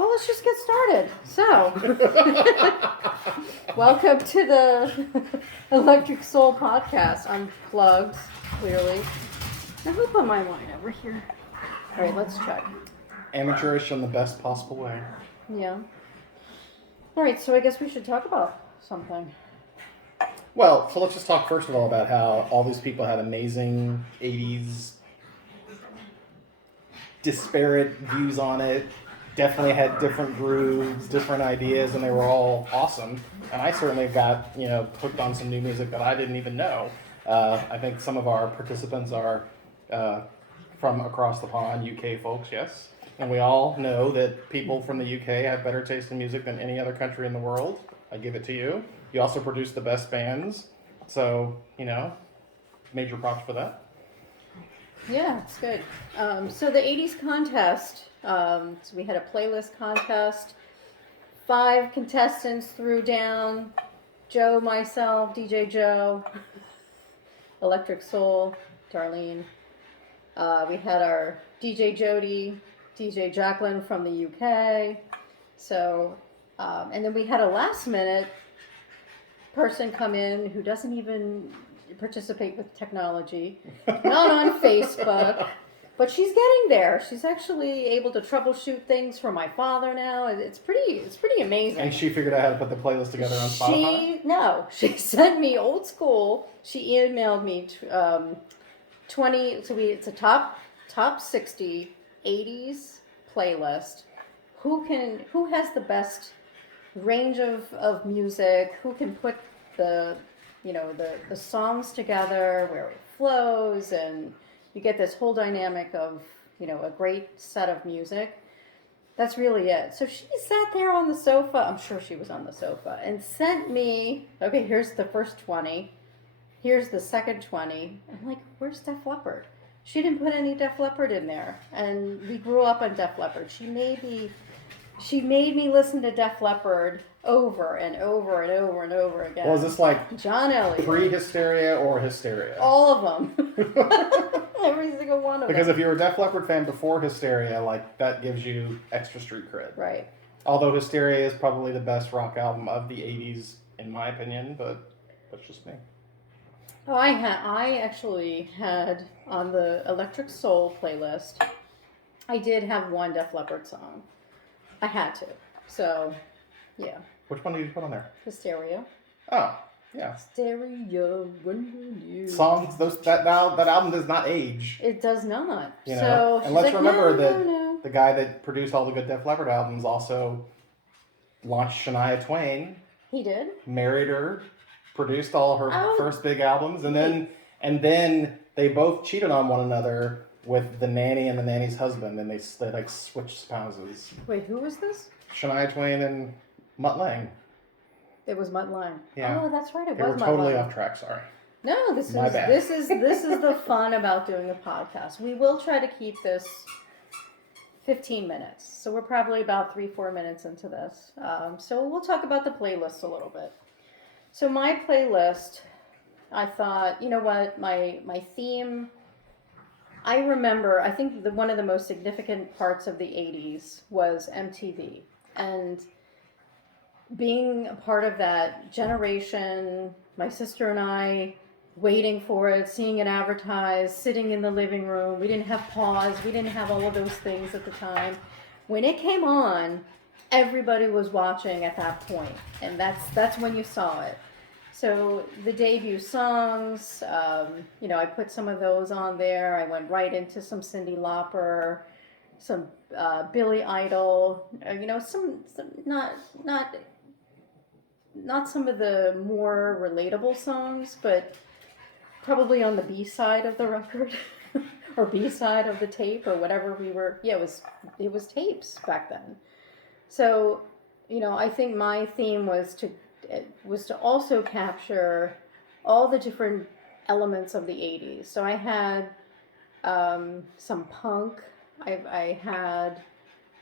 Well, let's just get started. So, welcome to the Electric Soul Podcast. Unplugged, clearly. I hope on my line over here. All right, let's check. Amateurish in the best possible way. Yeah. All right, so I guess we should talk about something. Well, so let's just talk first of all about how all these people had amazing 80s disparate views on it. Definitely had different grooves, different ideas, and they were all awesome. And I certainly got, hooked on some new music that I didn't even know. I think some of our participants are from across the pond, UK folks, yes. And we all know that people from the UK have better taste in music than any other country in the world. I give it to you. You also produce the best bands. So, major props for that. Yeah, it's good. So the 80s contest, so we had a playlist contest. 5 contestants threw down. Joe, myself, DJ Joe, Electric Soul, Darlene. We had our DJ Jody, DJ Jacqueline from the UK. So, and then we had a last minute person come in who doesn't even participate with technology, not on Facebook, but she's getting there. She's actually able to troubleshoot things for my father now. It's pretty amazing. And she figured out how to put the playlist together on Spotify? She sent me old school. She emailed me 20. So it's a top 60 80s playlist. Who has the best range of music? Who can put the songs together where it flows, and you get this whole dynamic of a great set of music. That's really it. So she sat there on the sofa, I'm sure she was on the sofa, and sent me, okay, here's the first 20, here's the second 20. I'm like, where's Def Leppard? She didn't put any Def Leppard in there, and we grew up on Def Leppard. She made me listen to Def Leppard over and over and over and over again. Was this like John Elliott? Pre-Hysteria or Hysteria? All of them. Every single one of them. Because if you're a Def Leppard fan before Hysteria, that gives you extra street cred. Right. Although Hysteria is probably the best rock album of the 80s, in my opinion, but that's just me. Oh, I actually had on the Electric Soul playlist, I did have one Def Leppard song. I had to. So, yeah. Which one did you put on there? Hysteria. Oh, yeah. Hysteria, when you... Songs, that album does not age. It does not. So and let's remember that the guy that produced all the good Def Leppard albums also launched Shania Twain. He did? Married her, produced all her first big albums, and then they both cheated on one another with the nanny and the nanny's husband, and they switched spouses. Wait, who was this? Shania Twain and Mutt Lange. It was Mutt Lange. Yeah. Oh, that's right. They were totally off track. Sorry. No, this is the fun about doing a podcast. We will try to keep this 15 minutes. So we're probably about 3-4 minutes into this. So we'll talk about the playlist a little bit. So my playlist, I thought, you know what, my theme. I remember, I think one of the most significant parts of the 80s was MTV. And being a part of that generation, my sister and I waiting for it, seeing it advertised, sitting in the living room. We didn't have pause. We didn't have all of those things at the time. When it came on, everybody was watching at that point. And that's when you saw it. So the debut songs, I put some of those on there. I went right into some Cyndi Lauper, some Billy Idol, some not some of the more relatable songs, but probably on the B side of the record or B side of the tape or whatever we were. Yeah, it was tapes back then. So, I think my theme was to also capture all the different elements of the 80s. So I had some punk, I had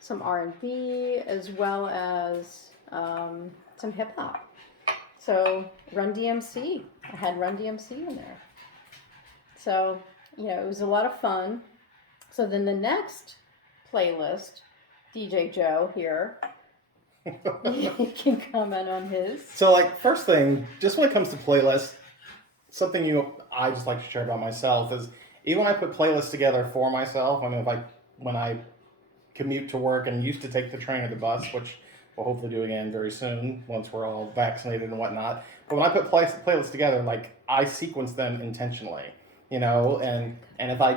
some R&B, as well as some hip hop. So Run DMC, I had Run DMC in there. So, it was a lot of fun. So then the next playlist, DJ Joe here. You can comment on his. So, like, first thing, just when it comes to playlists, something I just like to share about myself is even when I put playlists together for myself. I mean, when I commute to work and used to take the train or the bus, which we'll hopefully do again very soon once we're all vaccinated and whatnot. But when I put playlists together, like, I sequence them intentionally, you know, and if I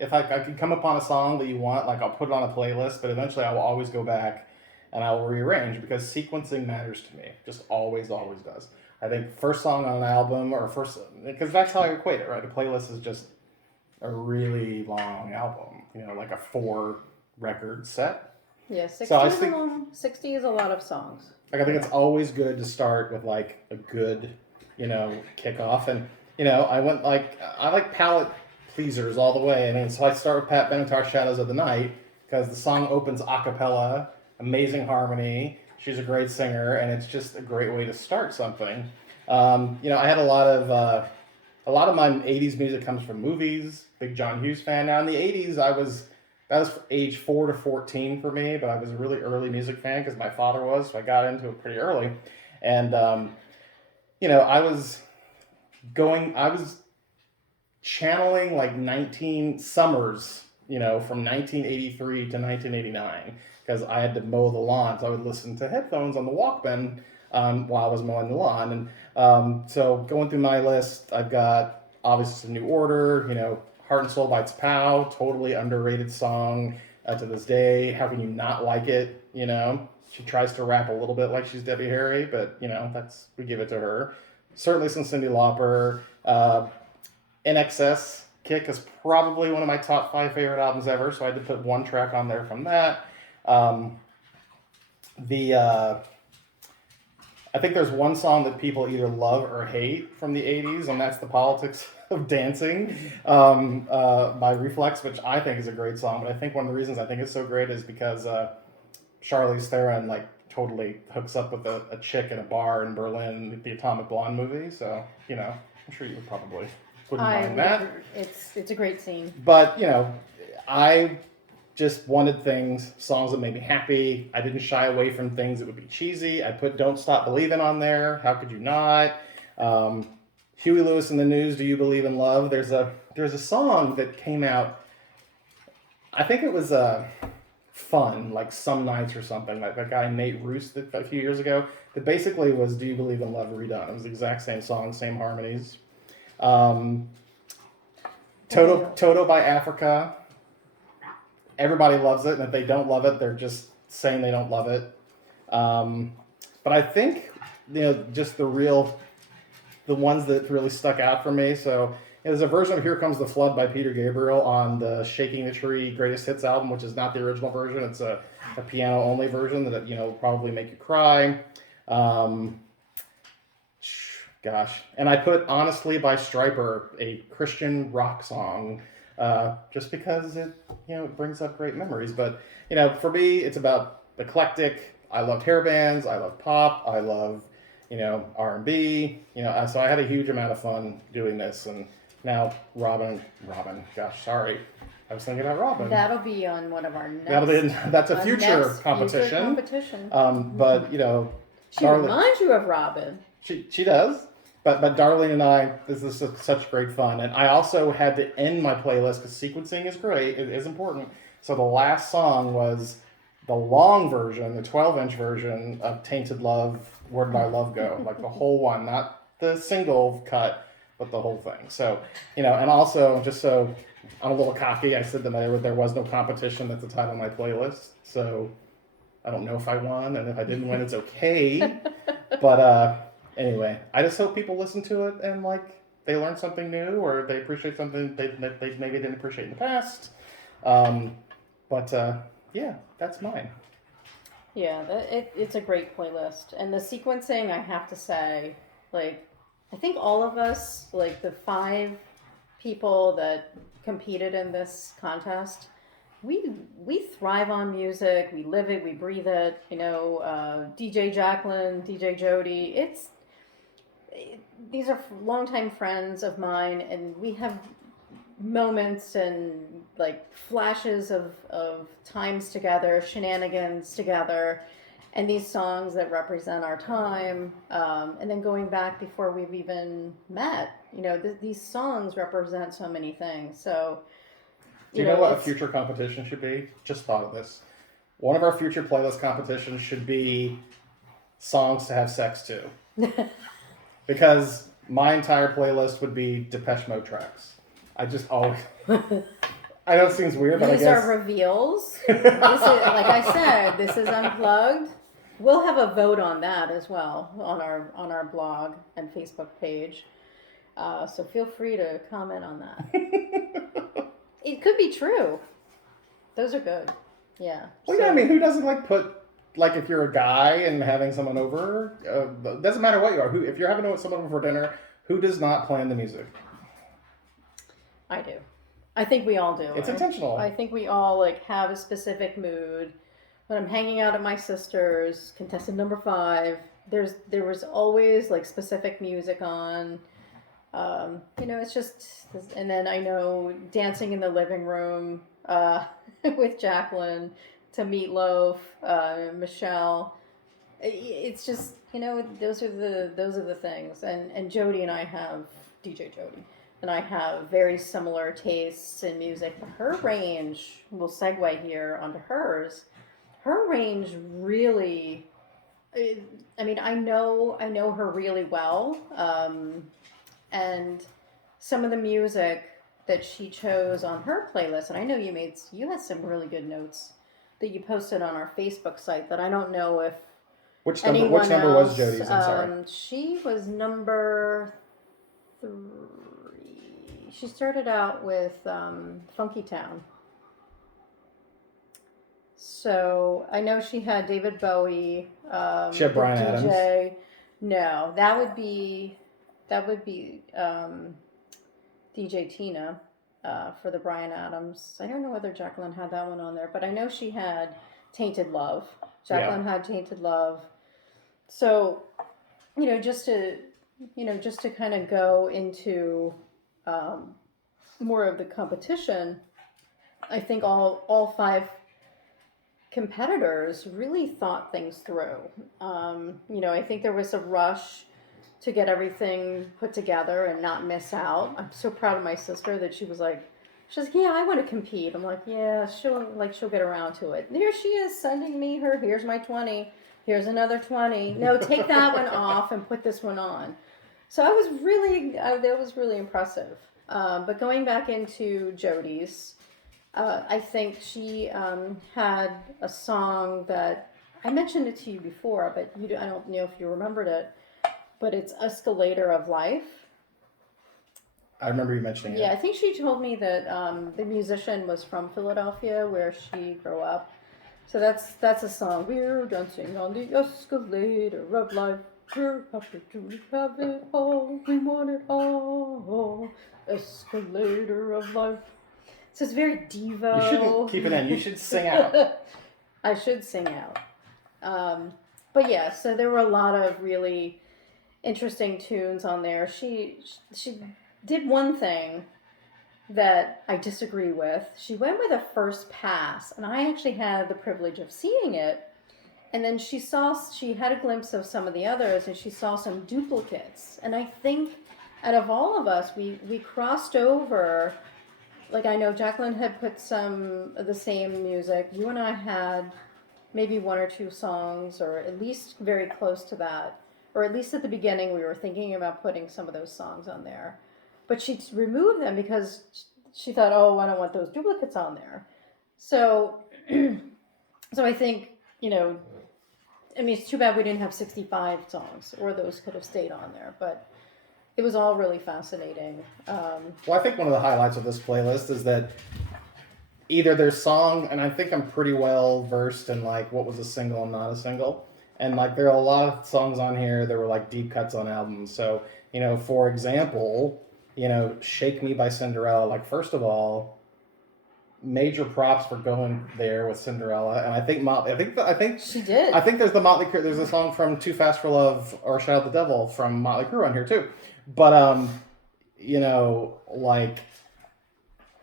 can come upon a song that you want, like, I'll put it on a playlist, but eventually I will always go back and I will rearrange because sequencing matters to me. Just always, always does. I think first song on an album because that's how I equate it, right? A playlist is just a really long album, you know, like a 4-record set. Yeah, 60 so is 60 is a lot of songs. Like, I think it's always good to start with, like, a good, you know, kickoff. And, you know, I like palette pleasers all the way. I mean, so I start with Pat Benatar's Shadows of the Night because the song opens a cappella, amazing harmony. She's a great singer, and it's just a great way to start something. You know, I had a lot of my 80s music comes from movies. Big John Hughes fan. Now in the 80s, that was age 4 to 14 for me, but I was a really early music fan because my father was, so I got into it pretty early. And you know, I was channeling like 19 summers, you know, from 1983 to 1989, because I had to mow the lawn, so I would listen to headphones on the Walkman while I was mowing the lawn. And so going through my list, I've got obviously New Order, you know, Heart and Soul Bites Pow, totally underrated song to this day. How can you not like it? You know, she tries to rap a little bit like she's Debbie Harry, but, you know, we give it to her. Certainly some Cyndi Lauper. In Excess Kick is probably one of my top 5 favorite albums ever, so I had to put one track on there from that. I think there's one song that people either love or hate from the 80s, and that's The Politics of Dancing by Reflex, which I think is a great song. But I think one of the reasons I think it's so great is because Charlize Theron, like, totally hooks up with a chick in a bar in Berlin, the Atomic Blonde movie. So, you know, I'm sure you wouldn't mind that. It's a great scene. But, you know, I just wanted songs that made me happy. I didn't shy away from things that would be cheesy. I put Don't Stop Believin' on there. How could you not? Huey Lewis and the News, Do You Believe in Love? There's a song that came out, I think it was Fun, like Some Nights or something, like that guy Nate Roos did a few years ago, that basically was Do You Believe in Love redone. It was the exact same song, same harmonies. Toto by Africa. Everybody loves it, and if they don't love it, they're just saying they don't love it. But I think, you know, just the ones that really stuck out for me. So there's a version of Here Comes the Flood by Peter Gabriel on the Shaking the Tree Greatest Hits album, which is not the original version. It's a piano-only version that, you know, will probably make you cry. Gosh. And I put Honestly by Stryper, a Christian rock song, just because it, you know, it brings up great memories. But, you know, for me, it's about eclectic. I loved hair bands. I love pop. I love, you know, R&B. You know, so I had a huge amount of fun doing this. And now Robin, gosh, sorry. I was thinking about Robin. That'll be on one of our next. That's a future competition. But, you know, she reminds you of Robin. She does. But Darlene and I, this is such great fun. And I also had to end my playlist because sequencing is great. It is important. So the last song was the long version, the 12-inch version of Tainted Love, Where Did Our Love Go? Like the whole one, not the single cut, but the whole thing. So, you know, and also, just so I'm a little cocky, I said that there was no competition at the time of my playlist. So I don't know if I won, and if I didn't win, it's okay. But anyway, I just hope people listen to it and, like, they learn something new, or they appreciate something they maybe didn't appreciate in the past. Yeah, that's mine. Yeah, it's a great playlist. And the sequencing, I have to say, like, I think all of us, like the 5 people that competed in this contest, we thrive on music. We live it, we breathe it. You know, DJ Jacqueline, DJ Jody, these are longtime friends of mine, and we have moments and like flashes of times together, shenanigans together, and these songs that represent our time, and then going back before we've even met. These songs represent so many things. So, do you know what a future competition should be? Just thought of this. One of our future playlist competitions should be songs to have sex to. Because my entire playlist would be Depeche Mode tracks. I just always... I know it seems weird, but I guess... These are reveals. This is, like I said, this is unplugged. We'll have a vote on that as well on our blog and Facebook page. So feel free to comment on that. It could be true. Those are good. Yeah. Well, yeah, I mean, who doesn't put... if you're a guy and having someone over, doesn't matter what you are. If you're having someone over for dinner, who does not plan the music? I do. I think we all do. It's intentional. I think we all have a specific mood. When I'm hanging out at my sister's, contestant number 5, there was always specific music on. It's just, and then I know dancing in the living room with Jacqueline to Meatloaf, Michelle. It's just, those are the things. And Jody and I have DJ Jody, and I have very similar tastes in music. But her range, we'll segue here onto hers. Her range really, I mean, I know her really well, and some of the music that she chose on her playlist, and I know you had some really good notes that you posted on our Facebook site that I don't know if which number was Jody's? I'm sorry. She was number 3. She started out with Funky Town. So I know she had David Bowie. She had Bryan Adams. No, that would be DJ Tina for the Bryan Adams. I don't know whether Jacqueline had that one on there, but I know she had Tainted Love. Jacqueline had Tainted Love. So, just to kind of go into more of the competition, I think all 5 competitors really thought things through. I think there was a rush to get everything put together and not miss out. I'm so proud of my sister that she's like, yeah, I want to compete. I'm like, yeah, she'll get around to it. And here she is sending me here's my 20. Here's another 20. No, take that one off and put this one on. So that was really impressive. But going back into Jody's, I think she had a song that I mentioned it to you before, but I don't know if you remembered it. But it's Escalator of Life. I remember you mentioning it. Yeah, I think she told me that the musician was from Philadelphia, where she grew up. So that's a song. We're dancing on the escalator of life. We're happy to have it all. We want it all. Escalator of life. So it's very Devo. You shouldn't keep it in. You should sing out. I should sing out. But yeah, so there were a lot of really interesting tunes on there. She did one thing that I disagree with. She went with a first pass, and I actually had the privilege of seeing it. And then she had a glimpse of some of the others, and she saw some duplicates. And I think out of all of us, we crossed over. I know Jacqueline had put some of the same music. You and I had maybe 1 or 2 songs, or at least very close to that. Or at least at the beginning, we were thinking about putting some of those songs on there. But she removed them because she thought, oh, I don't want those duplicates on there. So I think, it's too bad we didn't have 65 songs, or those could have stayed on there. But it was all really fascinating. Well, I think one of the highlights of this playlist is that either their song, and I think I'm pretty well versed in what was a single and not a single. And there are a lot of songs on here that were deep cuts on albums. So, for example, Shake Me by Cinderella. First of all, major props for going there with Cinderella. And I think she did. I think there's the Motley Crue. There's a song from Too Fast for Love or Shout at the Devil from Motley Crue on here too. But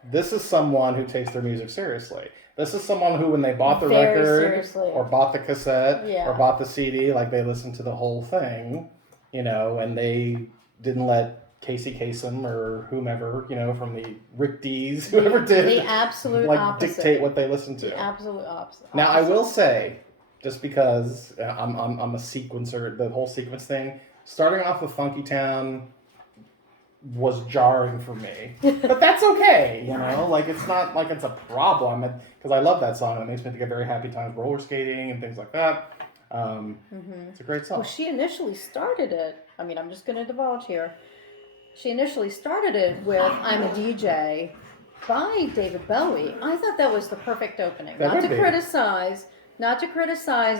this is someone who takes their music seriously. This is someone who, when they bought the Very record seriously. or bought the cassette Yeah. or bought the CD, like they listened to the whole thing, you know, and they didn't let Casey Kasem or whomever, you know, from the Rick D's, whoever did, the absolute like opposite. dictate what they listened to. The absolute opposite. Now, I will say, just because I'm a sequencer, the whole sequence thing, starting off with Funky Town was jarring for me. But that's okay, you know? Like, it's not like it's a problem, because I love that song. It makes me think of very happy times roller skating and things like that. It's a great song. Well, she initially started it, I mean, I'm just going to divulge here. She initially started it with I'm a DJ by David Bowie. I thought that was the perfect opening. Not to criticize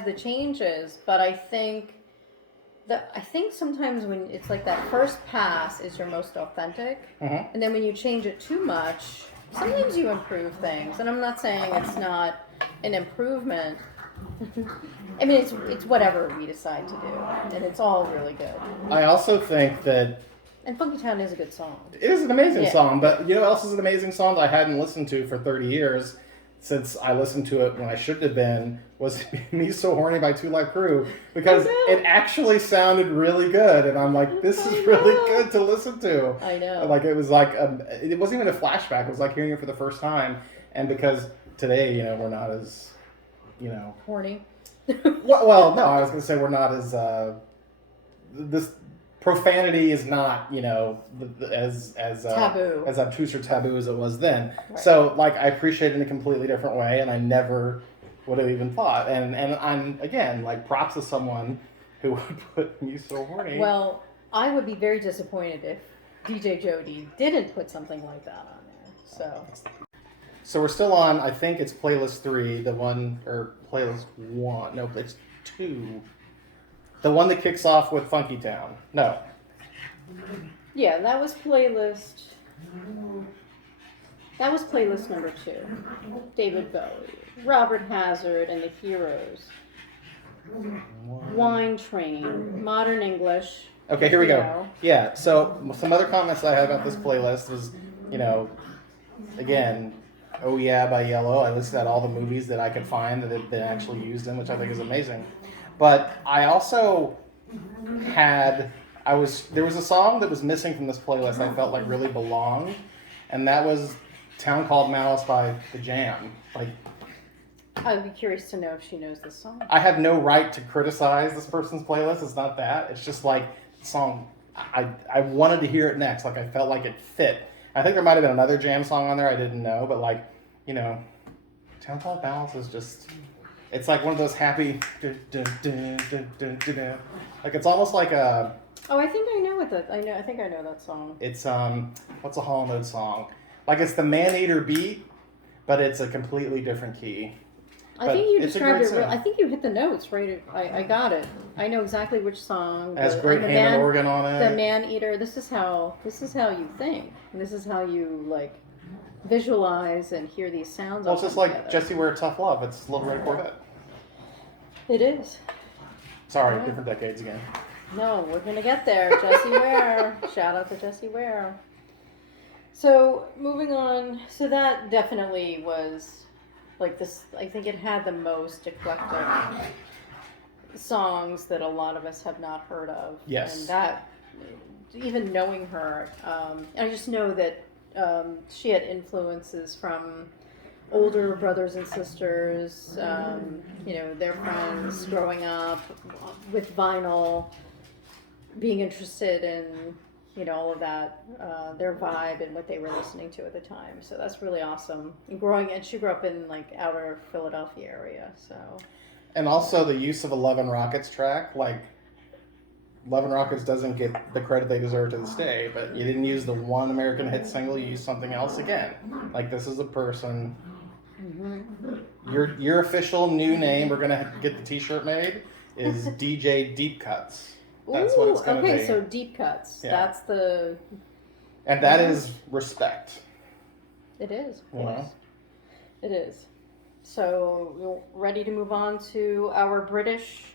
the changes, but I think sometimes when it's like that first pass is your most authentic, and then when you change it too much, sometimes you improve things. And I'm not saying it's not an improvement. I mean, it's whatever we decide to do, and it's all really good. I also think that. And Funky Town is a good song. It is an amazing song, but you know what else is an amazing song that I hadn't listened to for 30 years, since I listened to it when I shouldn't have been, was Me So Horny by Two Live Crew, because it actually sounded really good, and I'm like, this is really good to listen to. I know. Like, it was like, it wasn't even a flashback, it was like hearing it for the first time, and because today, you know, we're not as, you know... Horny? well, no, I was going to say we're not as, this... Profanity is not, you know, as taboo, as obtuse or taboo as it was then. Right. So, like, I appreciate it in a completely different way, and I never would have even thought. And I'm again like props to someone who would put Me So Horny. Well, I would be very disappointed if DJ Jody didn't put something like that on there. So we're still on. I think it's playlist 3, the one or playlist 1. No, it's 2. The one that kicks off with Funky Town. No. Yeah, that was playlist number 2. David Bowie, Robert Hazard and the Heroes, Wine Train, Modern English. Okay, here we go. Yeah, so some other comments I had about this playlist was, you know, again, Oh Yeah by Yellow. I listed out all the movies that I could find that had been actually used in, which I think is amazing. But I also there was a song that was missing from this playlist I felt like really belonged, and that was Town Called Malice by The Jam. Like, I'd be curious to know if she knows this song. I have no right to criticize this person's playlist. It's not that. It's just like the song, I wanted to hear it next. Like, I felt like it fit. I think there might have been another Jam song on there I didn't know, but like, you know, Town Called Malice is just... It's like one of those happy, like it's almost like a. Oh, I think I know what that. I think I know that song. It's what's a Hall & Oates song? Like it's the Man-Eater beat, but it's a completely different key. I think you described it. I think you hit the notes right. I got it. I know exactly which song. It has great Hammond organ on it. The Man-Eater. This is how you think. This is how you like visualize and hear these sounds. Well, it's just like Jessie Ware, Tough Love. It's Little Red Corvette. It is. Sorry, different decades again. No, we're gonna get there. Jessie Ware. Shout out to Jessie Ware. So moving on. So that definitely was like this. I think it had the most eclectic songs that a lot of us have not heard of. Yes. And that, even knowing her, I just know that she had influences from older brothers and sisters, you know, their friends growing up with vinyl, being interested in, you know, all of that, their vibe and what they were listening to at the time. So that's really awesome. And she grew up in like outer Philadelphia area, so. And also the use of a Love and Rockets track, like Love and Rockets doesn't get the credit they deserve to this day, but you didn't use the one American hit single, you used something else again. Like, this is a person. Your official new name, we're gonna get the t-shirt made, is DJ Deep Cuts. That's what it's gonna be. Okay, so Deep Cuts. Yeah. That's the... And that is respect. It is. Yes. It is. So, we're ready to move on to our British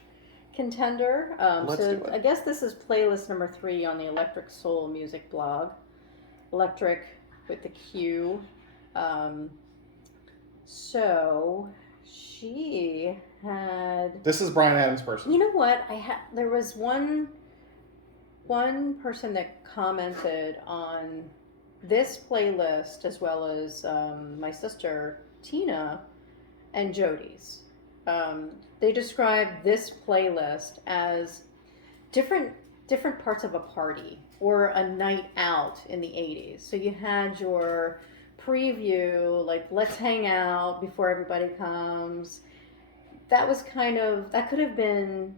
contender. Let's do it. I guess this is playlist number 3 on the Electric Soul Music blog. Electric with the Q. So she had. This is Bryan Adams' person. You know what? There was one person that commented on this playlist as well as my sister Tina and Jody's. They described this playlist as different parts of a party or a night out in the 80s. So you had your preview, like let's hang out before everybody comes. That could have been,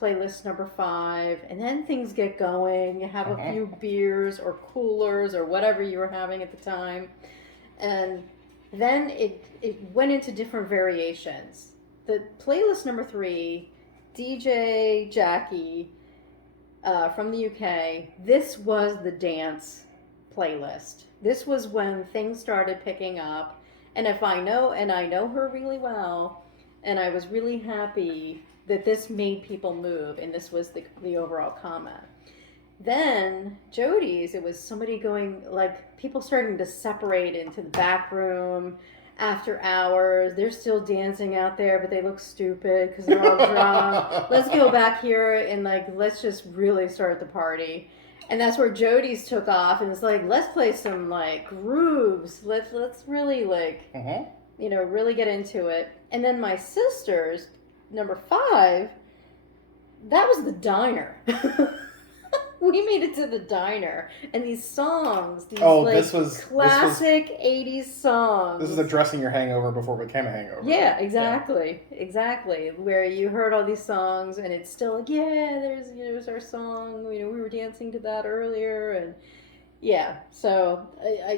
playlist number 5, and then things get going. You have a few beers or coolers or whatever you were having at the time, and then it went into different variations. The playlist number 3, DJ Jackie from the UK, this was the dance playlist. This was when things started picking up, and I know her really well, and I was really happy that this made people move, and this was the overall comment. Then Jody's, it was somebody going, like, people starting to separate into the back room after hours. They're still dancing out there, but they look stupid because they're all drunk. Let's go back here and, like, let's just really start the party. And that's where Jody's took off, and it's like, let's play some, like, grooves. Let's really, like, really get into it. And then my sister's, number 5, that was the diner. We made it to the diner, and these songs, this was classic 80s songs. This is addressing your hangover before it became a hangover. Yeah, exactly. Where you heard all these songs, and it's still like, yeah, there's our song. We were dancing to that earlier, and yeah. So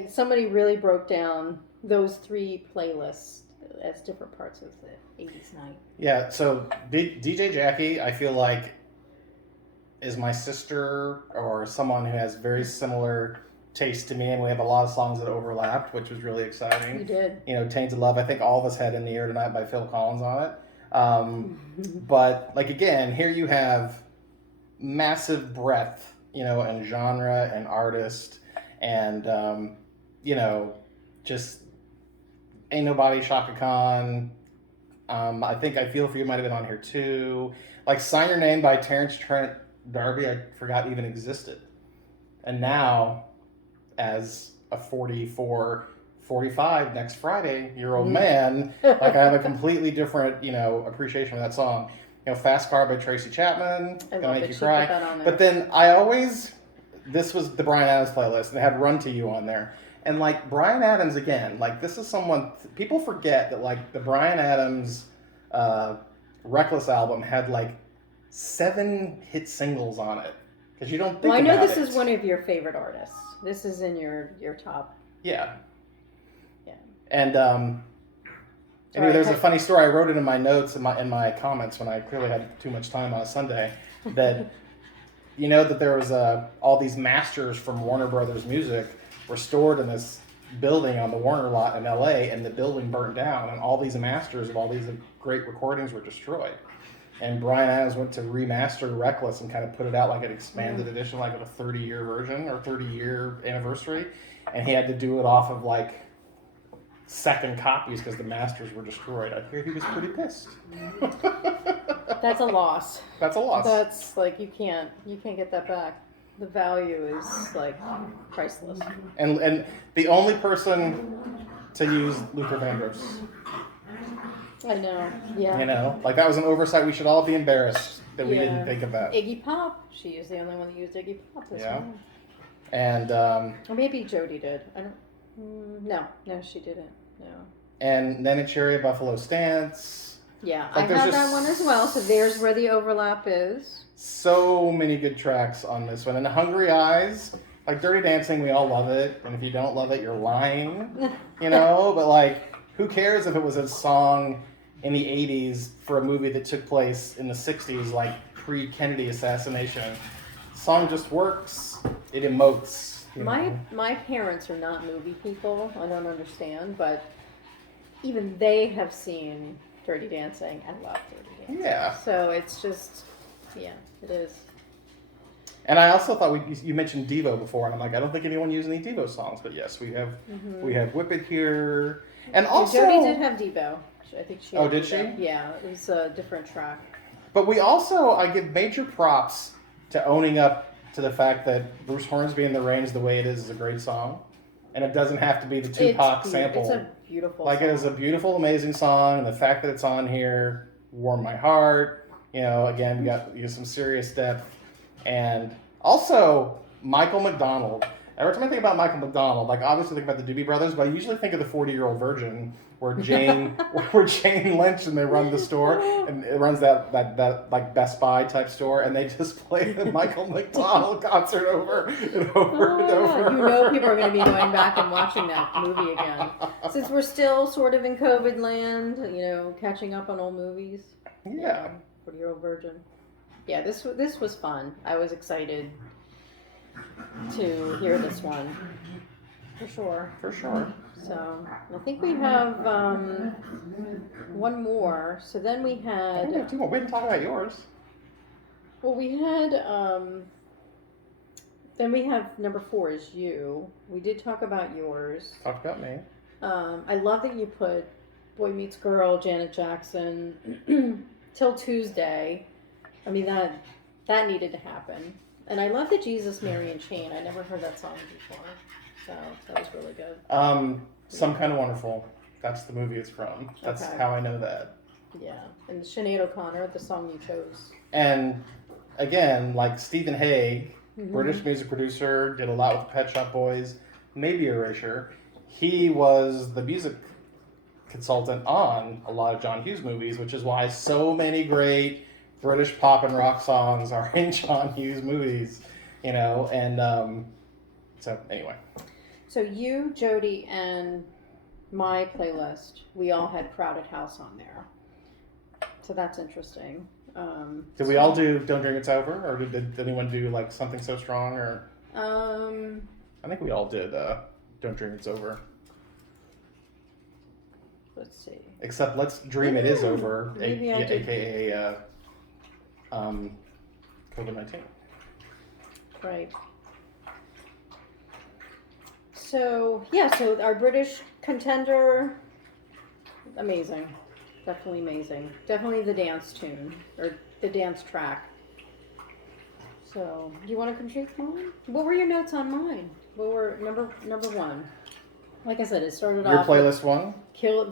somebody really broke down those 3 playlists as different parts of the 80s night. Yeah. So DJ Jackie, I feel like, is my sister or someone who has very similar taste to me, and we have a lot of songs that overlapped, which was really exciting. You did. Tainted Love, I think All of Us had In the Air Tonight by Phil Collins on it. But, like, again, here you have massive breadth, and genre and artist, and, just Ain't Nobody, Shaka Khan. I think I Feel For You might have been on here too. Like Sign Your Name by Terrence Trent D'Arby, I forgot even existed. And now, as a 44, 45 next Friday year old man, like, I have a completely different, appreciation for that song. Fast Car by Tracy Chapman, Gonna Make You Cry. But then this was the Bryan Adams playlist, and they had Run to You on there. And, like, Bryan Adams, again, like, this is someone, people forget that, like, the Bryan Adams Reckless album had, like, 7 hit singles on it. Because you don't think about it. Well, I know this is one of your favorite artists. This is in your top. Yeah. Yeah. And, anyway, there's a funny story. I wrote it in my notes, in my comments, when I clearly had too much time on a Sunday, that, that there was all these masters from Warner Brothers Music were stored in this building on the Warner lot in LA, and the building burnt down, and all these masters of all these great recordings were destroyed. And Bryan Adams went to remaster Reckless and kind of put it out like an expanded edition, like with a 30-year version or 30-year anniversary, and he had to do it off of, like, second copies because the masters were destroyed. I hear he was pretty pissed. That's a loss. That's a loss. That's, like, you can't get that back. The value is, like, priceless. And the only person to use Luther Vandross. I know, yeah. Like, that was an oversight. We should all be embarrassed that we didn't think of that. Iggy Pop. She is the only one that used Iggy Pop this one. And, or maybe Jody did. I don't, no, she didn't, no. And Nene Cherry, Buffalo Stance. Yeah, like, I had that one as well, so there's where the overlap is. So many good tracks on this one. And Hungry Eyes, like Dirty Dancing, we all love it. And if you don't love it, you're lying, But, like, who cares if it was a song in the 80s for a movie that took place in the 60s, like pre-Kennedy assassination? The song just works. It emotes. My parents are not movie people. I don't understand, but even they have seen Dirty Dancing and love Dirty Dancing. Yeah. So it's just, yeah, it is. And I also thought you mentioned Devo before, and I'm like, I don't think anyone used any Devo songs, but yes, we have Whip It here, and also Jody did have Devo. I think she. Oh, did Devo. she? Yeah, it was a different track. But I give major props to owning up to the fact that Bruce Hornsby in the Range, the way it is a great song, and it doesn't have to be the Tupac sample. It's a beautiful. Like song. it is a beautiful, amazing song, and the fact that it's on here warmed my heart. You know, again, we got some serious depth. And also, Michael McDonald. Every time I think about Michael McDonald, like obviously think about the Doobie Brothers, but I usually think of the 40-Year-Old Virgin, where Jane Lynch and they run the store, and it runs that like Best Buy type store, and they just play the Michael McDonald concert over and over and over. You know, people are going to be going back and watching that movie again, since we're still sort of in COVID land. You know, catching up on old movies. Yeah. 40-Year-Old Virgin. Yeah, this was fun. I was excited to hear this one. For sure. So, I think we have one more. So then we had... I think we have two more. We didn't talk about yours. Well, we had... then we have number 4 is you. We did talk about yours. Talked about me. I love that you put Boy Meets Girl, Janet Jackson, Till Tuesday. I mean, that needed to happen. And I love the Jesus, Mary, and Chain. I never heard that song before. So that was really good. Some Kind of Wonderful. That's the movie it's from. That's how I know that. Yeah. And Sinead O'Connor, the song you chose. And again, like Stephen Hay, British music producer, did a lot with Pet Shop Boys, maybe Erasure. He was the music consultant on a lot of John Hughes movies, which is why so many great British pop and rock songs are in John Hughes movies, you know, and so anyway. So you, Jody, and my playlist, we all had Crowded House on there. So that's interesting. Did we all do Don't Drink It's Over, or did anyone do like Something So Strong, or? I think we all did Don't Drink It's Over. Let's see. Except Let's Dream It Is Over, aka COVID-19. Right. So, so our British contender, amazing. Definitely amazing. Definitely the dance tune, or the dance track. So, do you want to contribute mine? What were your notes on mine? What were number 1? Like I said, it started Your off playlist one?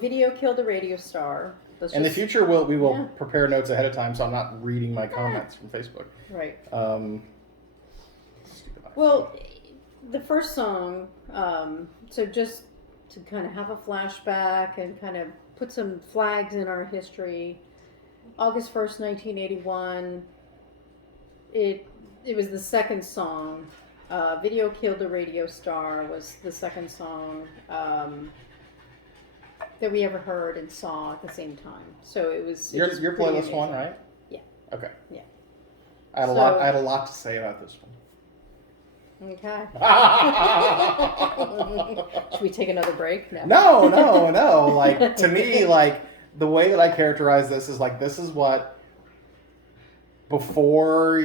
Video Killed a Radio Star. In the future, we will prepare notes ahead of time, so I'm not reading my comments from Facebook. Right. Well, the first song, so just to kind of have a flashback and kind of put some flags in our history. August 1st, 1981. It was the second song. Video Killed a Radio Star was the second song that we ever heard and saw at the same time. So it was your playlist amazing. one, right? Yeah. Okay. Yeah. I had a lot to say about this one. Okay. Should we take another break? No. Like, to me, like, the way that I characterize this is like, this is what before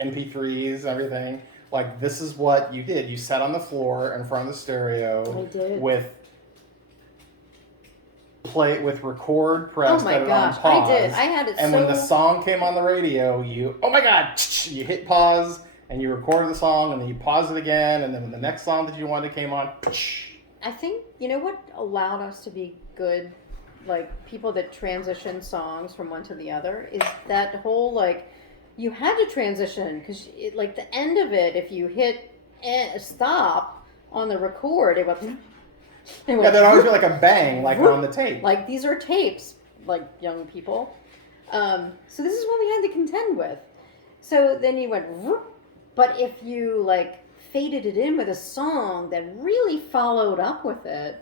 MP3s and everything, like, this is what you did. You sat on the floor in front of the stereo with record pressed on pause. I did. I had it and when the song came on the radio, you hit pause and you recorded the song, and then you pause it again, and then when the next song that you wanted came on, I think, you know what allowed us to be good, like, people that transition songs from one to the other, is that whole, like, you had to transition, because, like, the end of it, if you hit stop on the record, it went... Yeah, there'd always be like a bang, like on the tape. Like, these are tapes, like, young people. So this is what we had to contend with. So then you went... But if you, like, faded it in with a song that really followed up with it,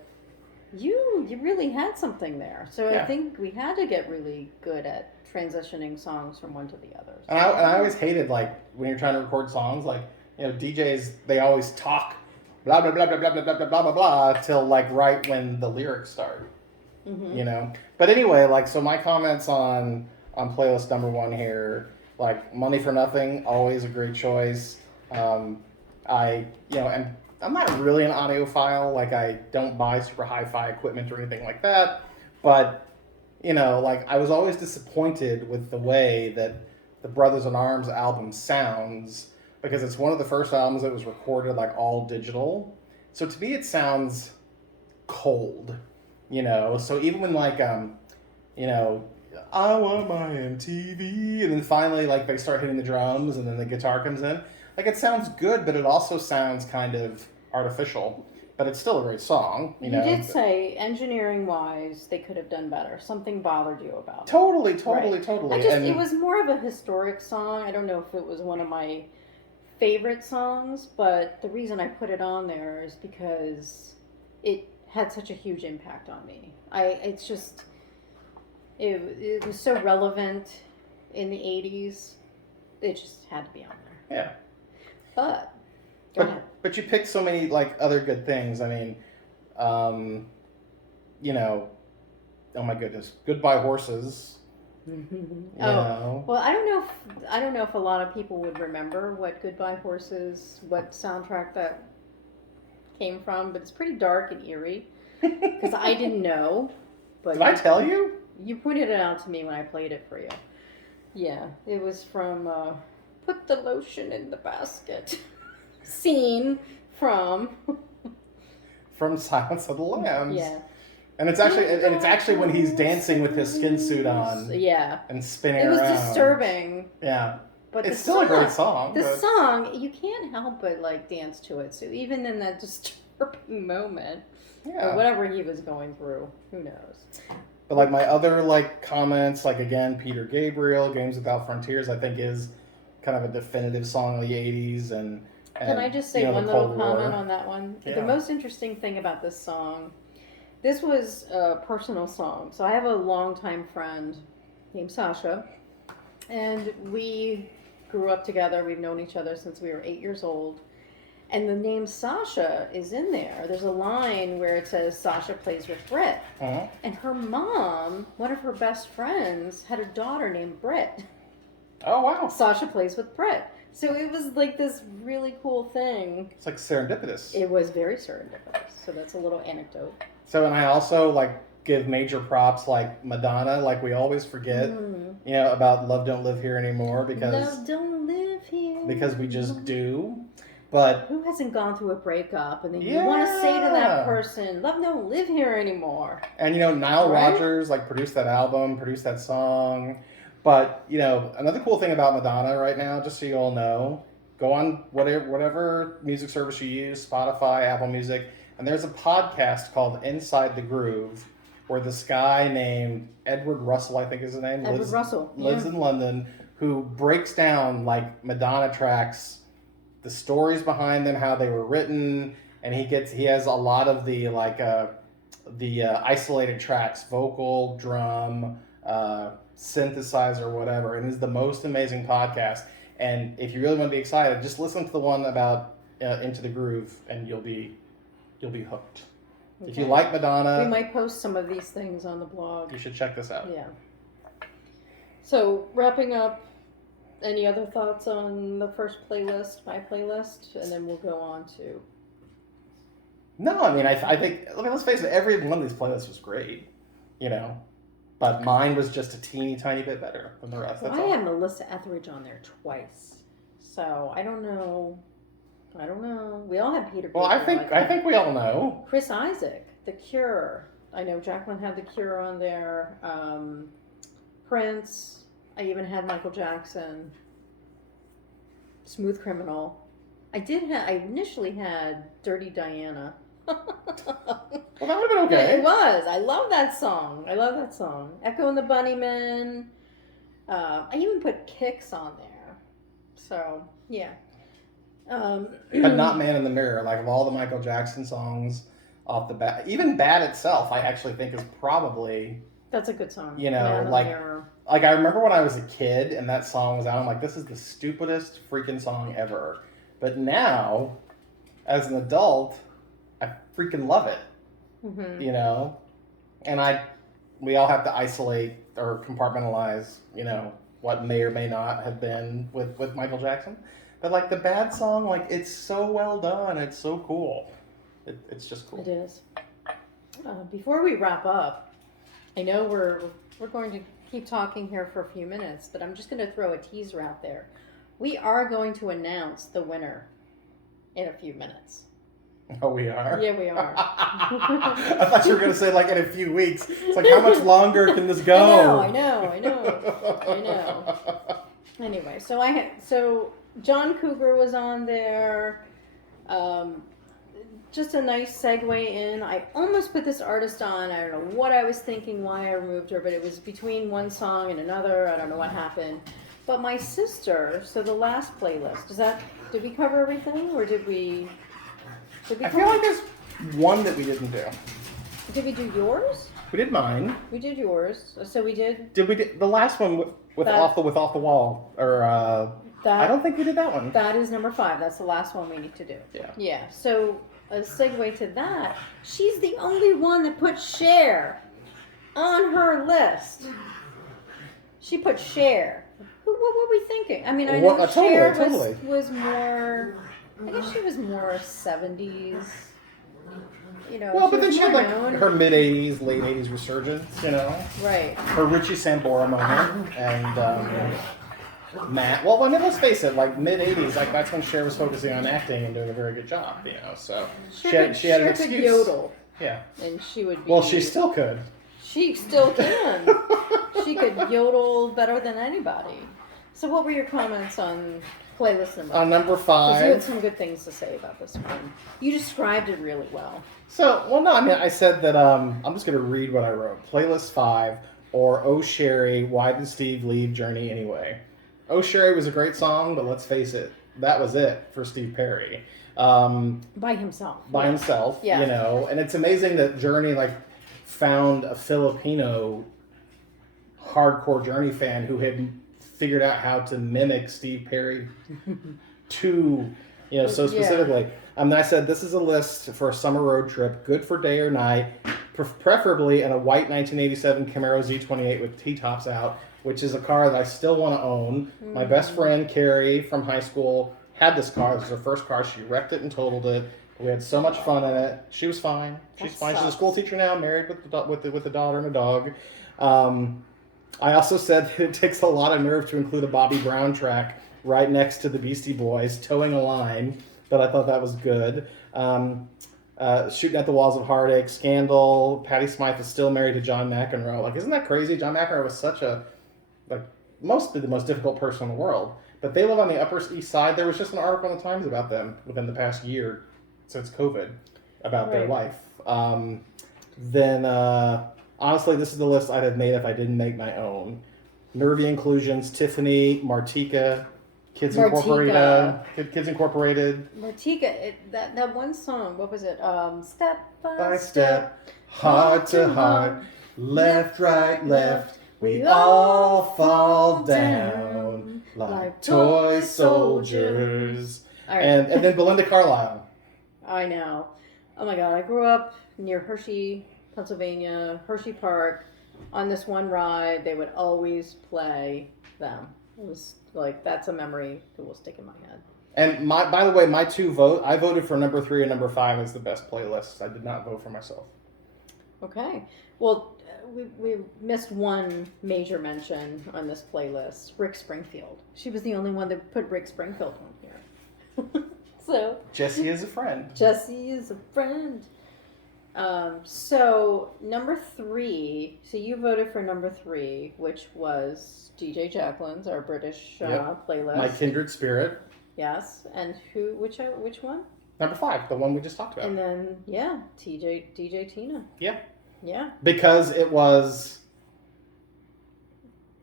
you really had something there. So I think we had to get really good at transitioning songs from one to the other. So. And I always hated, like, when you're trying to record songs, like, you know, DJs, they always talk blah, blah, blah, blah, blah, blah, blah, blah, blah, blah, till, like, right when the lyrics start, you know? But anyway, like, so my comments on playlist number 1 here Like Money for Nothing, always a great choice. And I'm not really an audiophile. Like I don't buy super hi-fi equipment or anything like that. But like I was always disappointed with the way that the Brothers in Arms album sounds because it's one of the first albums that was recorded like all digital. So to me, it sounds cold. So even when like I want my MTV, and then finally like they start hitting the drums and then the guitar comes in, like it sounds good, but it also sounds kind of artificial. But it's still a great song. You did say engineering-wise, they could have done better. Something bothered you about it. Totally. It was more of a historic song. I don't know if it was one of my favorite songs, but the reason I put it on there is because it had such a huge impact on me. It was so relevant in the 80s. It just had to be on there. Yeah. But you picked so many like other good things. I mean, oh my goodness, Goodbye Horses. Well, I don't know if a lot of people would remember what Goodbye Horses, what soundtrack that came from, but it's pretty dark and eerie because I didn't know. But did I tell you? You pointed it out to me when I played it for you. Yeah, it was from Put the Lotion in the Basket scene from Silence of the Lambs. Yeah. And it's actually when he's dancing with his skin suit on. Yeah. And spinning around. It was disturbing. Yeah. But it's still a great song. The song, you can't help but like dance to it. So even in that disturbing moment, or whatever he was going through, who knows? But like my other like comments, like again, Peter Gabriel, Games Without Frontiers, I think is kind of a definitive song of the 80s. And can I just say one little comment on that one? Yeah. The most interesting thing about this song, this was a personal song. So I have a longtime friend named Sasha, and we grew up together. We've known each other since we were 8 years old. And the name Sasha is in there. There's a line where it says Sasha plays with Brett. Uh-huh. And her mom, one of her best friends, had a daughter named Brett. Oh, wow. Sasha plays with Brett. So it was like this really cool thing. It's like serendipitous. It was very serendipitous. So that's a little anecdote. So, and I also like give major props like Madonna, like we always forget, about Love Don't Live Here Anymore because Love Don't Live Here. Because we just do. But who hasn't gone through a breakup and then you want to say to that person, love don't live here anymore. And Nile Rodgers like produced that album, produced that song. But another cool thing about Madonna right now, just so you all know, go on whatever music service you use, Spotify, Apple Music, and there's a podcast called Inside the Groove where this guy named Edward Russell, I think is his name, lives in London, who breaks down like Madonna tracks, the stories behind them, how they were written, and he has a lot of the isolated tracks, vocal, drum, synthesizer, whatever, and it's the most amazing podcast. And if you really want to be excited, just listen to the one about Into the Groove, and you'll be hooked. Okay. If you like Madonna, we might post some of these things on the blog. You should check this out. Yeah. So wrapping up. Any other thoughts on the first playlist, my playlist, and then we'll go on to... No, I mean, I think, let's face it, every one of these playlists was great, but mine was just a teeny tiny bit better than the rest. Well, I have Melissa Etheridge on there twice, so I don't know. We all have Peter. Well, I think we all know. Chris Isaac, The Cure. I know Jacqueline had The Cure on there. Prince. I even had Michael Jackson, Smooth Criminal. I initially had Dirty Diana. Well, that would have been okay. It was. I love that song. Echo and the Bunnymen. I even put Kicks on there. So, yeah. But not Man in the Mirror. Like, of all the Michael Jackson songs off the bat, even Bad itself, I actually think is probably... That's a good song. Like I remember when I was a kid and that song was out, I'm like, this is the stupidest freaking song ever. But now, as an adult, I freaking love it. Mm-hmm. And we all have to isolate or compartmentalize, what may or may not have been with Michael Jackson. But like the bad song, like it's so well done. It's so cool. It's just cool. It is. Before we wrap up, I know we're going to keep talking here for a few minutes, but I'm just going to throw a teaser out there. We are going to announce the winner in a few minutes. Oh, we are? Yeah, we are. I thought you were going to say like in a few weeks. It's like, how much longer can this go? I know. Anyway, so John Cougar was on there. Just a nice segue in. I almost put this artist on. I don't know what I was thinking, why I removed her, but it was between one song and another. I don't know what happened. But my sister, so the last playlist, did we cover everything, or did we I feel like there's one that we didn't do. Did we do yours? We did mine. We did yours. So we did. Did we do the last one with off the wall, or I don't think we did that one. That is number 5. That's the last one we need to do. Yeah. Yeah. So a segue to that, she's the only one that put Cher on her list. She put Cher. What were we thinking? I mean, I know Cher was more. I guess she was more 70s. You know. Well, but then she had like her mid 80s, late 80s resurgence. You know. Right. Her Richie Sambora moment and. Matt. Well, I mean, let's face it. Like mid '80s, like that's when Cher was focusing on acting and doing a very good job. You know, so she had an excuse. Could yodel. Yeah. And she would be. Well, she still could. She still can. She could yodel better than anybody. So, what were your comments on playlist number 5? On number 5. Because you had some good things to say about this one. You described it really well. So, well, no, I mean, I said that I'm just going to read what I wrote. Playlist 5, or Oh Sherry, Why Did Steve Leave Journey Anyway? Oh Sherry was a great song, but let's face it, that was it for Steve Perry. By himself. Yeah. You know, and it's amazing that Journey like found a Filipino hardcore Journey fan who had figured out how to mimic Steve Perry to, you know, so specifically. I said this is a list for a summer road trip, good for day or night, preferably in a white 1987 Camaro Z28 with T-tops out, which is a car that I still want to own. Mm-hmm. My best friend, Carrie, from high school, had this car. This was her first car. She wrecked it and totaled it. We had so much fun in it. She was fine. She's fine. She's a school teacher now, married with a daughter and a dog. I also said that it takes a lot of nerve to include a Bobby Brown track right next to the Beastie Boys, Towing a Line, but I thought that was good. Shooting at the Walls of Heartache, Scandal, Patti Smythe is still married to John McEnroe. Like, isn't that crazy? John McEnroe was such a, like, mostly the most difficult person in the world. But they live on the Upper East Side. There was just an article in the Times about them within the past year, since COVID, about their life. Honestly, this is the list I'd have made if I didn't make my own. Nervy Inclusions, Tiffany, Martika, Kids Incorporated. Martika, that one song, what was it? Step by step, heart to heart, left, right, left, we all fall down like toy soldiers. Right. And then Belinda Carlisle. I know. Oh my God, I grew up near Hershey, Pennsylvania, Hershey Park. On this one ride, they would always play them. It was like, that's a memory that will stick in my head. And by the way, my 2 vote, I voted for number 3 and number 5 as the best playlists. I did not vote for myself. Okay. Well, we missed one major mention on this playlist, Rick Springfield. She was the only one that put Rick Springfield on here. So Jessie is a friend. Jessie is a friend. So number 3. So you voted for number 3, which was DJ Jacqueline's, our British playlist. My Kindred Spirit. Yes, and which one? Number 5, the one we just talked about. And then DJ Tina. Yeah. Yeah. Because it was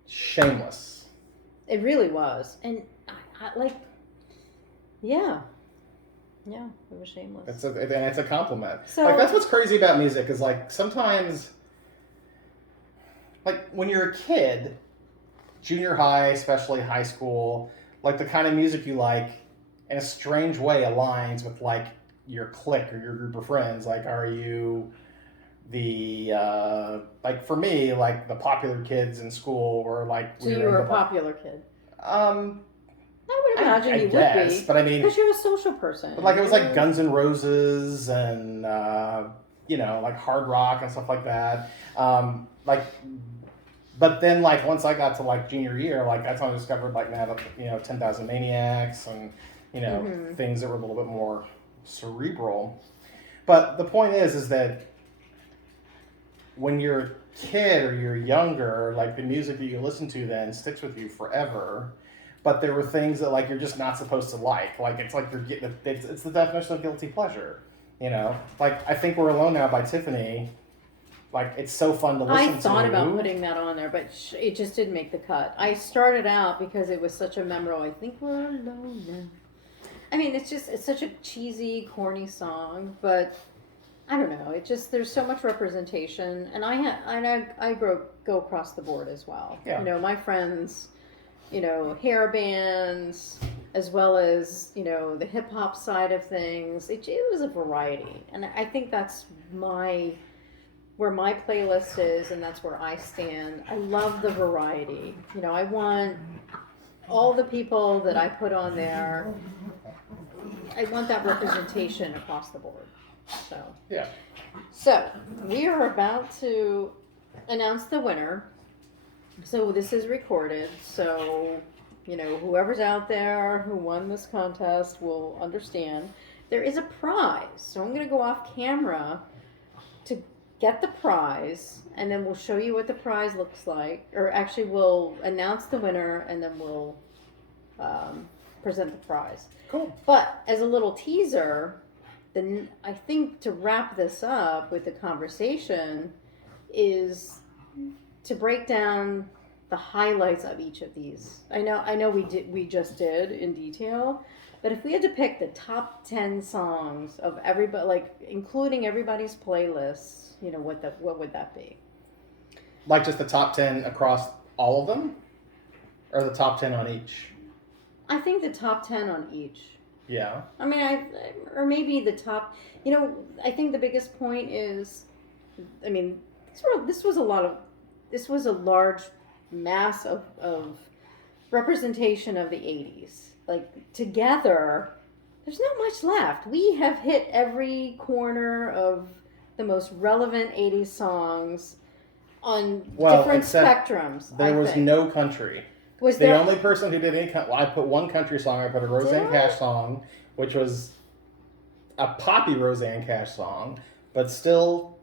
shameless. It really was, and I like. Yeah, it was shameless. And it's a compliment. So, like, that's what's crazy about music is, like, sometimes, like, when you're a kid, junior high, especially high school, like, the kind of music you like, in a strange way, aligns with, like, your clique or your group of friends. Like, are you like for me, like the popular kids in school were like. So you were a popular kid. I would imagine you guess, would be, but I mean, because you're a social person. But like it was like Guns N' Roses and like hard rock and stuff like that. But then like once I got to like junior year, like that's when I discovered like 10,000 Maniacs and things that were a little bit more cerebral. But the point is that when you're a kid or you're younger, like the music that you listen to then sticks with you forever. But there were things that like you're just not supposed to like. Like it's like you're getting it's the definition of guilty pleasure. Like I Think We're Alone Now by Tiffany. Like it's so fun to listen to. I thought about putting that on there, but it just didn't make the cut. I started out because it was such a memorable. I think we're alone now. I mean, it's such a cheesy, corny song, but I don't know. It just there's so much representation, and I go across the board as well. Yeah. My friends. Hair bands, as well as, the hip hop side of things. It was a variety. And I think that's where my playlist is, and that's where I stand. I love the variety. I want all the people that I put on there, I want that representation across the board. So, yeah. So, we are about to announce the winner. So this is recorded, so, whoever's out there who won this contest will understand. There is a prize, so I'm going to go off camera to get the prize, and then we'll show you what the prize looks like. Or actually, we'll announce the winner, and then we'll present the prize. Cool. But as a little teaser, then I think to wrap this up with the conversation is to break down the highlights of each of these. I know we just did in detail, but if we had to pick the top 10 songs of everybody, like including everybody's playlists, what would that be? Like just the top 10 across all of them, or the top 10 on each? I think the top 10 on each. Yeah. I mean, or maybe the top. I think the biggest point is, I mean, this was a large mass of representation of the 80s. Like, together, there's not much left. We have hit every corner of the most relevant 80s songs on different spectrums. There was no country. Was the there... only person who did any... I put one country song. I put a Roseanne Cash song, which was a poppy Roseanne Cash song, but still...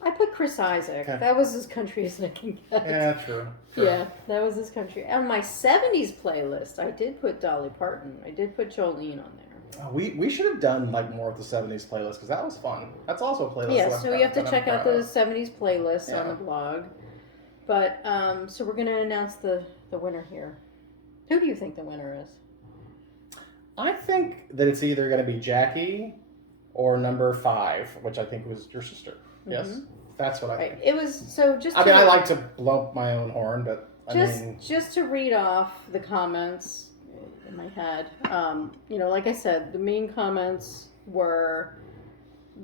I put Chris Isaac. Okay. That was as country as I can get. Yeah, true. Yeah, that was his country. On my 70s playlist, I did put Dolly Parton. I did put Jolene on there. Oh, we should have done like more of the 70s playlist because that was fun. That's also a playlist. Yeah, so you have to check out the 70s playlist on the blog. But, so we're going to announce the winner here. Who do you think the winner is? I think that it's either going to be Jackie or number 5, which I think was your sister. Yes, that's what I think. It was so just. I mean, I like to blow my own horn, but just to read off the comments in my head. Like I said, the main comments were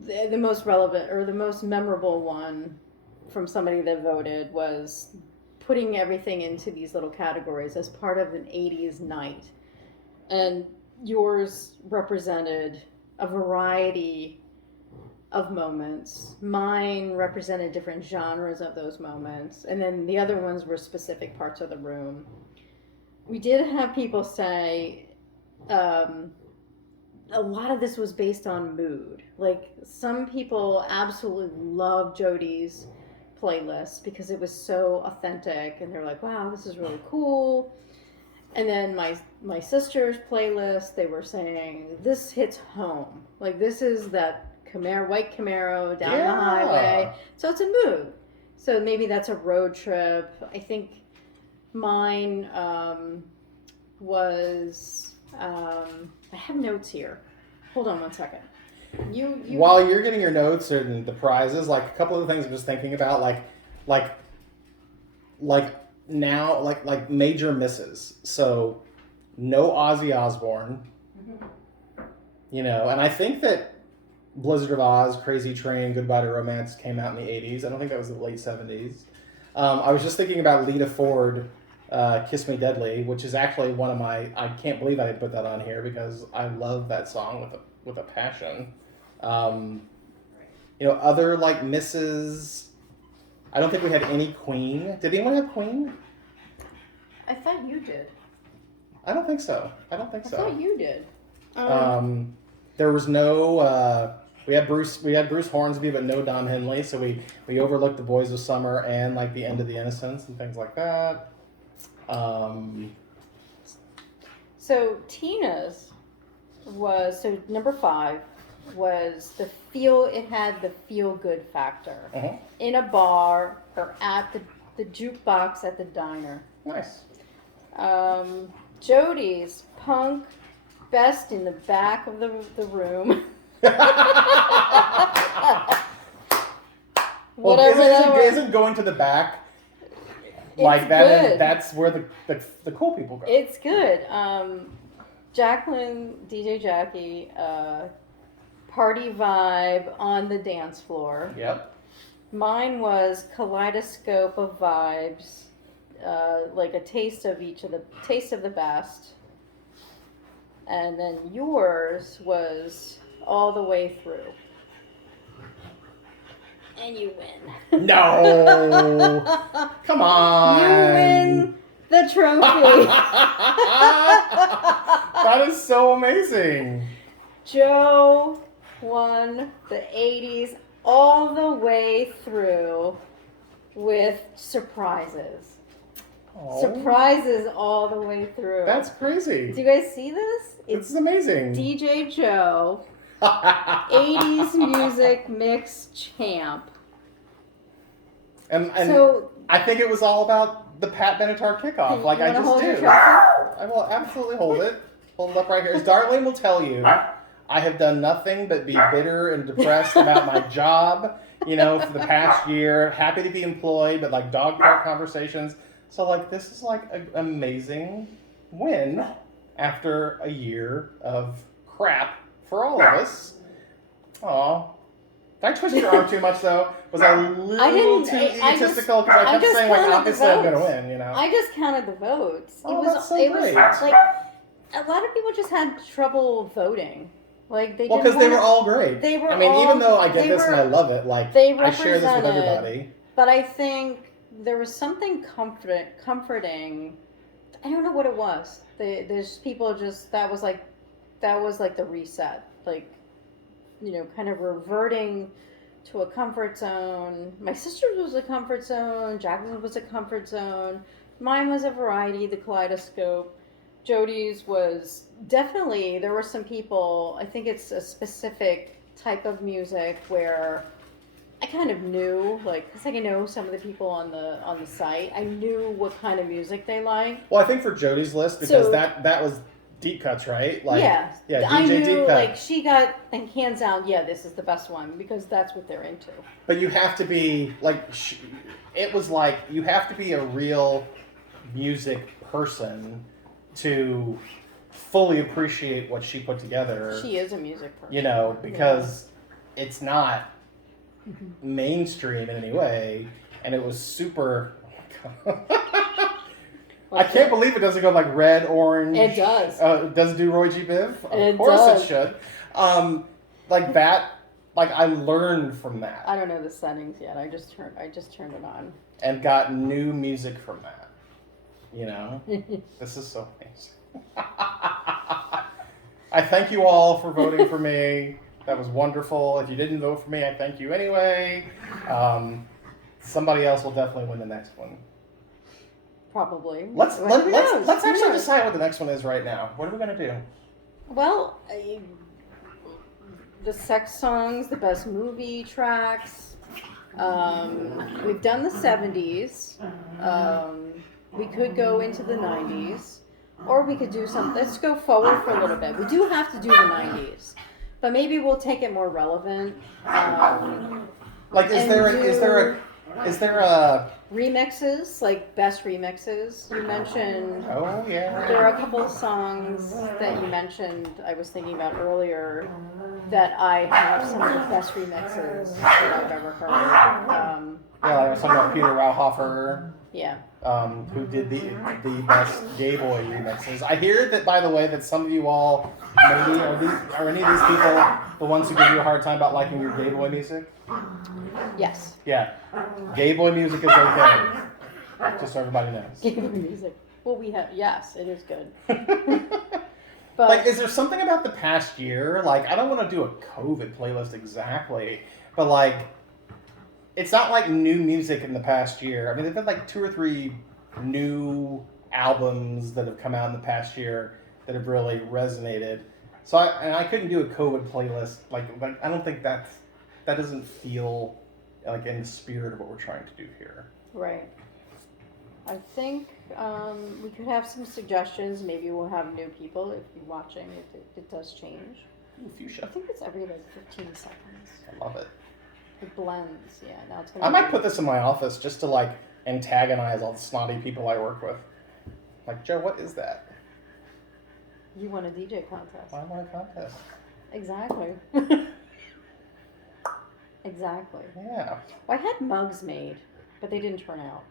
the most relevant or the most memorable one from somebody that voted was putting everything into these little categories as part of an 80s night, and yours represented a variety of moments. Mine represented different genres of those moments, and then the other ones were specific parts of the room. We did have people say a lot of this was based on mood. Like, some people absolutely loved Jody's playlist because it was so authentic, and they're like, wow, this is really cool. And then my sister's playlist, they were saying, this hits home. Like, this is that white Camaro down the highway. So it's a mood. So maybe that's a road trip. I think mine was... I have notes here. Hold on one second. You While you're getting your notes and the prizes, like a couple of the things I'm just thinking about, like now, like major misses. So no Ozzy Osbourne, and I think that Blizzard of Oz, Crazy Train, Goodbye to Romance came out in the 80s. I don't think that was the late 70s. I was just thinking about Lita Ford, Kiss Me Deadly, which is actually one of my... I can't believe I didn't put that on here because I love that song with a passion. Other like Mrs. I don't think we had any Queen. Did anyone have Queen? I thought you did. I don't think so. I thought you did. There was no... We had Bruce Hornsby, but no Don Henley, so we overlooked The Boys of Summer and like The End of the Innocents and things like that. So Tina's was number 5 was it had the feel good factor in a bar or at the jukebox at the diner. Nice. Jody's punk, best in the back of the room. Well, isn't going to the back like that? Good. That's where the cool people go. It's good. Jacqueline, DJ Jackie, party vibe on the dance floor. Yep. Mine was kaleidoscope of vibes, like a taste of the best. And then yours was all the way through. And you win. No. Come on. You win the trophy. That is so amazing. Joe won the 80s all the way through with surprises. Oh. Surprises all the way through. That's crazy. Do you guys see this? This is amazing. DJ Joe, 80s music mix champ. And so, I think it was all about the Pat Benatar kickoff, like I just do. I will absolutely hold it. Hold it up right here. As Darlene will tell you, I have done nothing but be bitter and depressed about my job, for the past year. Happy to be employed, but like dog park conversations. So like this is like an amazing win after a year of crap for all of us. Aw. Did I twist your arm too much though? Was I a little too egotistical? Because I kept saying like obviously I'm gonna win, I just counted the votes. That's so great. Was like a lot of people just had trouble voting. Like they because they were all great. They were. Even though I get this and I love it, like I share this with everybody. But I think there was something comforting. I don't know what it was. There's people just that was like the reset, like kind of reverting to a comfort zone. My sister's was a comfort zone. Jacqueline's was a comfort zone. Mine was a variety, the kaleidoscope. Jody's was definitely, there were some people, I think it's a specific type of music where I kind of knew, because I know some of the people on the site, I knew what kind of music they like. Well, I think for Jody's list, because that was deep cuts, right? Yeah, DJ I knew, deep cut. she got, and hands down, this is the best one, because that's what they're into. But you have to be, it was like, you have to be a real music person to fully appreciate what she put together. She is a music person. Because it's not mainstream in any way, and it was super... I can't believe it doesn't go like red, orange. It does. Does it do Roy G. Biv? Of course it should. Like that, I learned from that. I don't know the settings yet. I just turned it on. And got new music from that. This is so amazing. I thank you all for voting for me. That was wonderful. If you didn't vote for me, I thank you anyway. Somebody else will definitely win the next one. Probably. Let's actually decide what the next one is right now. What are we gonna do? Well, the sex songs, the best movie tracks. We've done the 70s. We could go into the 90s, or we could do something. Let's go forward for a little bit. We do have to do the 90s, but maybe we'll take it more relevant. Is there a remixes, like best remixes? You mentioned. Oh yeah. There are a couple of songs that you mentioned. I was thinking about earlier that I have some of the best remixes that I've ever heard. Yeah, I was talking about Peter Rauhofer. Yeah. Who did the best gay boy remixes. I hear that, by the way, that some of you all, maybe, are any of these people the ones who give you a hard time about liking your gay boy music? Yes. Yeah. Gay boy music is okay. Just so everybody knows. Gay boy music. Well, yes, it is good. But like, is there something about the past year? Like, I don't want to do a COVID playlist exactly, but like, it's not like new music in the past year. I mean, there've been like 2 or 3 new albums that have come out in the past year that have really resonated. So I couldn't do a COVID playlist. Like I don't think that doesn't feel like in the spirit of what we're trying to do here. Right. I think we could have some suggestions. Maybe we'll have new people if you're watching. It does change. Ooh, fuchsia. I think it's every like 15 seconds. I love it. It blends, yeah. Now it's gonna I might put this in my office just to like antagonize all the snotty people I work with. Like, Joe, what is that? You won a DJ contest. I want a contest. Exactly. Exactly. Yeah. Well, I had mugs made, but they didn't turn out.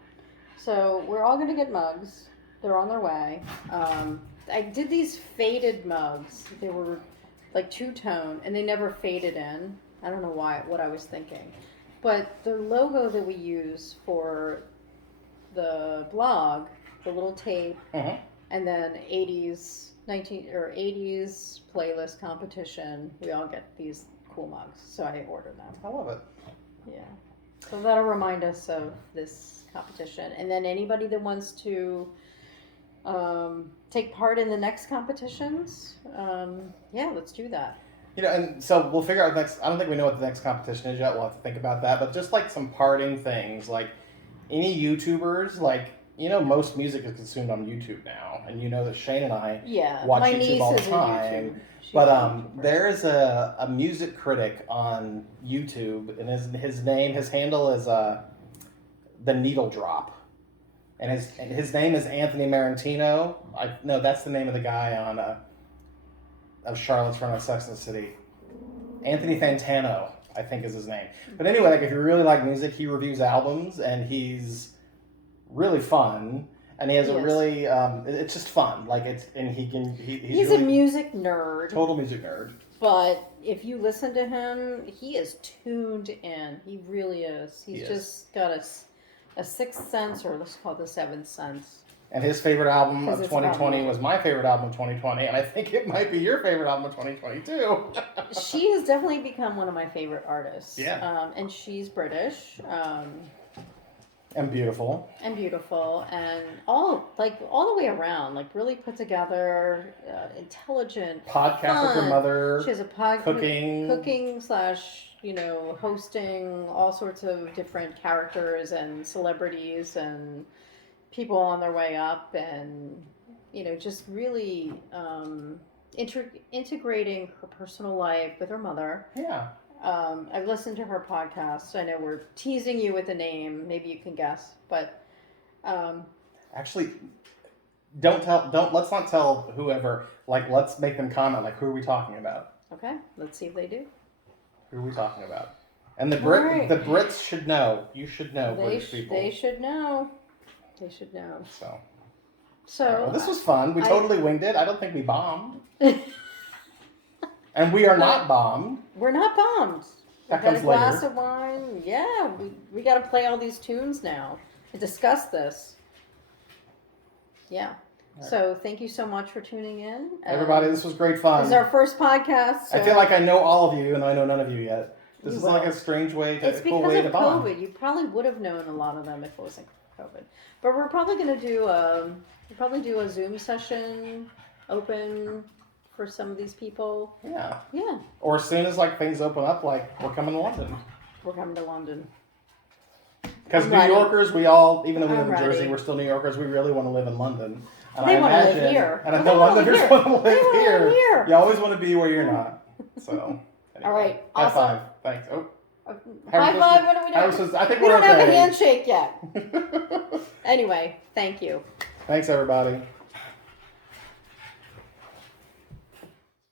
So we're all gonna get mugs. They're on their way. I did these faded mugs. They were like 2-tone, and they never faded in. I don't know what I was thinking. But the logo that we use for the blog, the little tape, and then 80's playlist competition, we all get these cool mugs. So I ordered them. I love it. Yeah. So that'll remind us of this competition. And then anybody that wants to take part in the next competitions, let's do that. You know, and so we'll figure out next. I don't think we know what the next competition is yet. We'll have to think about that. But just like some parting things, like any YouTubers, like, you know, most music is consumed on YouTube now, and you know that Shane and I watch my YouTube niece all the is time. She's But there is a music critic on YouTube, and his handle is The Needle Drop, and his name is Anthony Marantino. No, that's the name of the guy on of Charlotte's Run on Sex and the City. Anthony Fantano, I think, is his name. But anyway, like, if you really like music, he reviews albums, and he's really fun. And he has a really, it's just fun. Like, he's really a music nerd. Total music nerd. But if you listen to him, he is tuned in. He really is. He's just got a sixth sense, or let's call it the seventh sense. And his favorite album of 2020 was my favorite album of 2020. And I think it might be your favorite album of 2020, too. She has definitely become one of my favorite artists. Yeah. And she's British. And beautiful. And all the way around, like, really put together, intelligent, podcast fun. with her mother. She has a cooking / hosting all sorts of different characters and celebrities and people on their way up, and just really integrating her personal life with her mother. Yeah. I've listened to her podcast. I know we're teasing you with a name. Maybe you can guess, but actually, let's not tell whoever. Like, let's make them comment. Like, who are we talking about? Okay, let's see if they do. Who are we talking about? And the Brits should know. You should know, British people. They should know. They should know. So right, well, this was fun. We totally winged it. I don't think we bombed. And we are not bombed. We're not bombed. That We've comes got a glass later. of wine. Yeah, we got to play all these tunes now and discuss this. Yeah. Right. So thank you so much for tuning in. Everybody, this was great fun. This is our first podcast. So I feel like I know all of you, and I know none of you yet. This is like a strange way to It's because of COVID. You probably would have known a lot of them if it wasn't COVID. But we're probably going to do a Zoom session open for some of these people. Yeah. Yeah. Or as soon as things open up, we're coming to London. We're coming to London. Because New Yorkers, we all, even though we live in Jersey, we're still New Yorkers. We really want to live in London. And they want to live here. And I know Londoners want to live here. You always want to be where you're not. So. Anyway. All right. High Awesome. five. Thanks. Oh. High five. What are we doing? I think we we're don't have a handshake yet. Anyway, thank you. Thanks, everybody.